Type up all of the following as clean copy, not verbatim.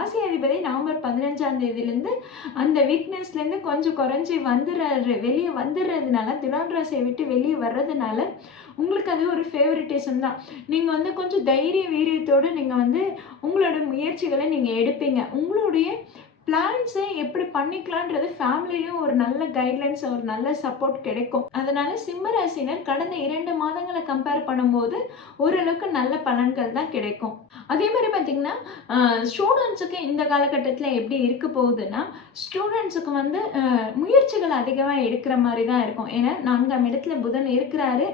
ராசி அதிபதி நவம்பர் 15ஆம் தேதியிலேருந்து அந்த வீக்னஸ்லேருந்து கொஞ்சம் குறைஞ்சி வெளியே வந்துடுறதுனால, துலாம் ராசியை விட்டு வெளியே வர்றதுனால உங்களுக்கு அது ஒரு ஃபேவரட்டிசம் தான். நீங்கள் வந்து கொஞ்சம் தைரிய வீரியத்தோடு நீங்கள் வந்து உங்களோட முயற்சிகளை நீங்கள் எடுப்பீங்க. உங்களுடைய பிளான்ஸை எப்படி பண்ணிக்கலான்றது ஃபேமிலிலையும் ஒரு நல்ல கைட்லைன்ஸ், ஒரு நல்ல சப்போர்ட் கிடைக்கும். அதனால சிம்ம ராசினர் கடந்த 2 மாதங்களை கம்பேர் பண்ணும்போது ஓரளவுக்கு நல்ல பலன்கள் தான் கிடைக்கும். அதே மாதிரி பார்த்தீங்கன்னா, ஸ்டூடெண்ட்ஸுக்கு இந்த காலகட்டத்தில் எப்படி இருக்க போகுதுன்னா, ஸ்டூடெண்ட்ஸுக்கு வந்து முயற்சிகள் அதிகமாக எடுக்கிற மாதிரி தான் இருக்கும். ஏன்னா 4ஆம் இடத்துல புதன் இருக்கிறாரு.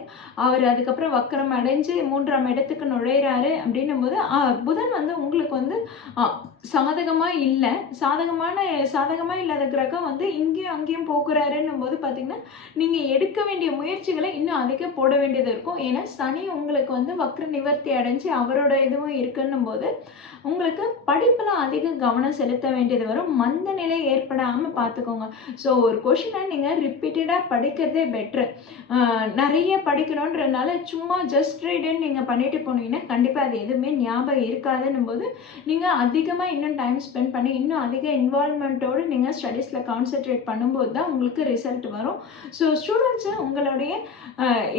அவர் அதுக்கப்புறம் வக்கரம் அடைஞ்சு 3ஆம் இடத்துக்கு நுழையிறாரு. அப்படின்னும் போது புதன் வந்து உங்களுக்கு வந்து சாதகமா இல்லை. சாதகமா இல்லாத கிரகம் வந்து இங்கேயும் அங்கேயும் போக்குறாருன்னும் போது பார்த்தீங்கன்னா, நீங்கள் எடுக்க வேண்டிய முயற்சிகளை இன்னும் அதிகம் போட வேண்டியது இருக்கும். ஏன்னா சனி உங்களுக்கு வந்து வக்ர நிவர்த்தி அடைஞ்சு அவரோட இதுவும் இருக்குன்னும் போது உங்களுக்கு படிப்பில் அதிக கவனம் செலுத்த வேண்டியது வரும். மந்த நிலை ஏற்படாமல் பார்த்துக்கோங்க. ஸோ ஒரு கொஷினை நீங்கள் ரிப்பீட்டடாக படிக்கிறதே பெட்ரு. நிறைய படிக்கணுன்றதுனால சும்மா ஜஸ்ட் ரீடுன்னு நீங்கள் பண்ணிட்டு போனீங்கன்னா கண்டிப்பாக அது எதுவுமே ஞாபகம் இருக்காதுன்னும் போது நீங்கள் அதிகமாக இன்னும் டைம் ஸ்பெண்ட் பண்ணி இன்னும் அதிக இன்வால்மெண்ட்டோடு நீங்கள் ஸ்டடீஸில் கான்சென்ட்ரேட் பண்ணும்போது தான் உங்களுக்கு ரிசல்ட் வரும். ஸோ ஸ்டூடெண்ட்ஸு உங்களுடைய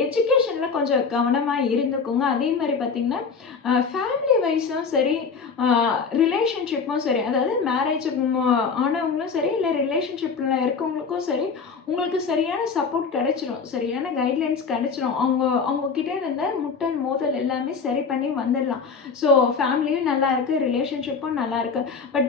எஜுகேஷனில் கொஞ்சம் கவனமாக இருந்துக்கோங்க. அதே மாதிரி பார்த்திங்கன்னா ஃபேமிலி வைஸும் சரி, ரிலேஷன்ஷிப்பும் சரி, அதாவது மேரேஜ் ஆனவங்களும் சரி, இல்லை ரிலேஷன்ஷிப்பில் இருக்கவங்களுக்கும் சரி, உங்களுக்கு சரியான சப்போர்ட் கிடைச்சிடும், சரியான கைட்லைன்ஸ் கிடைச்சிடும். அவங்கக்கிட்ட இருந்த முட்டல் மோதல் எல்லாமே சரி பண்ணி வந்துடலாம். ஸோ ஃபேமிலியும் நல்லா இருக்குது, ரிலேஷன்ஷிப்பும் நல்லா இருக்குது. பட்